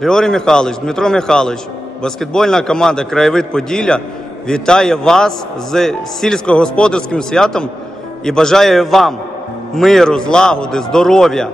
Григорій Михайлович, Дмитро Михайлович, баскетбольна команда «Краєвид Поділля» вітає вас з сільськогосподарським святом і бажає вам миру, злагоди, здоров'я,